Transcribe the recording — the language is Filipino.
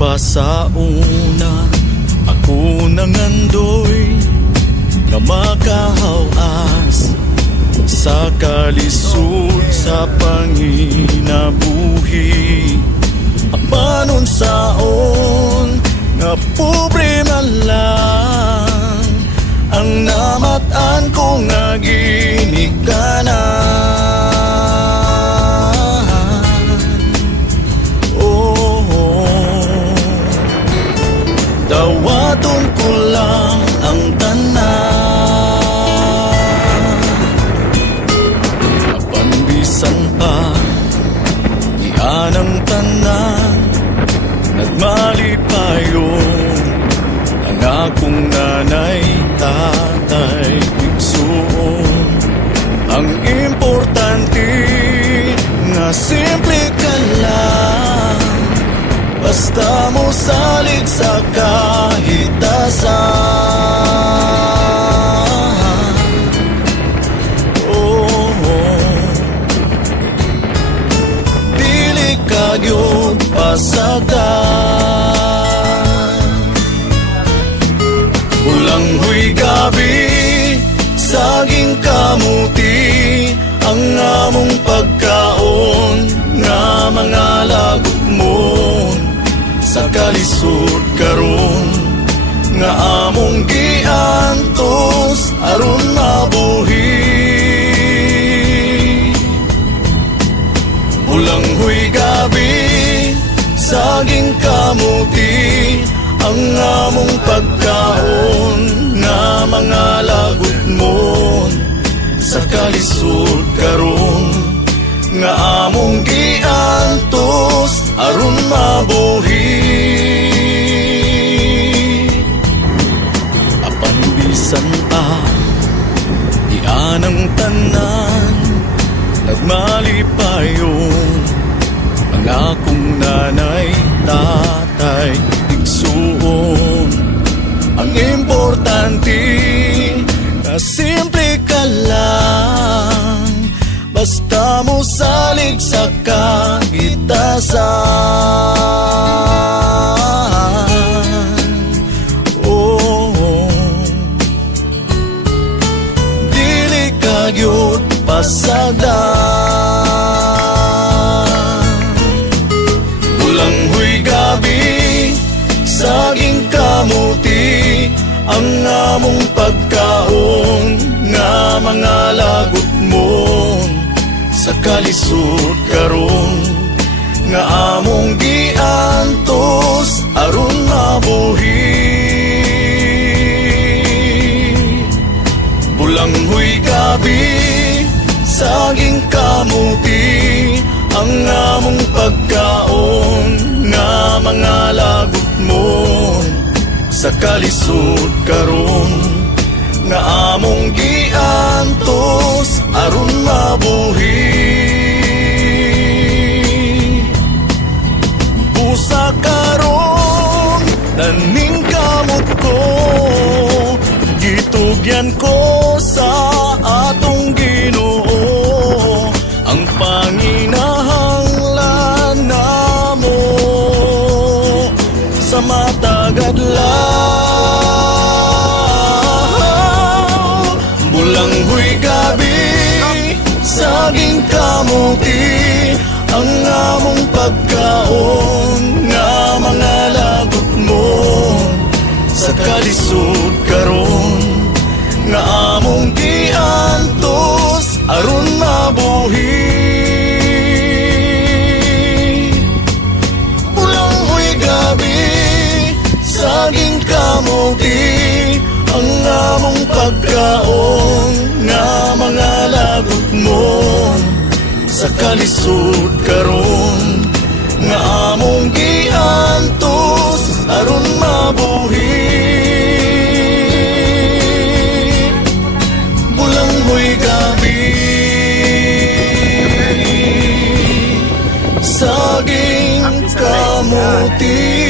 pa sa una, ako nangandoy nga makahawas sa kalisod sa panginabuhi. Ang panunsaon nga pobre man lang ang namatan ko nga ginikanan. Dawaton ko lang ang tanan, napanbisan pa iyan ang tanan, nagmalipayon ang akong nanay, tatay, igsoon. Ang importante nga simple ka lang, basta mo salig sa kahitasan. Dili ka gyud pasagdan, ulang huy gabi, saging kamuti ang among pagkaon nga mga lagot mo. Sa kalisod karon nga among giantos aron mabuhi. Ulang huy gabi, saging kamuti ang among pagkaon nga mga lagot mo. Sa kalisod karon nga among giantos aron mabuhi. Apan bisan pa iyan ang tanan, nagmalipayon ang akong nanay, tatay, igsoon. Ang importante na simple ka lang, basta mo salig sa kahitasan. Dili ka gyud pasagdan, ulang huy gabi, saging kamuti ang among pagkaon nga mga lagot mo. Sa kalisod karon nga among giantos aron mabuhi. Bulang huy gabi, saging kamuti ang among pagkaon nga mga lagot mo. Sa kalisod karon nga among giantos aron mabuhi. Busa karon naning kamot ko, gitugyan ko sa atong Ginoo. Ang panginahanglan namo sa matagad lang. Bulang huy gabi, saging kamuti ang among pagkaon nga mga lagot mo. Sa kalisod karon nga among giantos aron mabuhi. Bulang huy gabi, saging kamuti ang among pagkaon nga mga lagot mo. Sa kalisod karon nga among giantos aron mabuhi. Bulang huy gabi, saging kamuti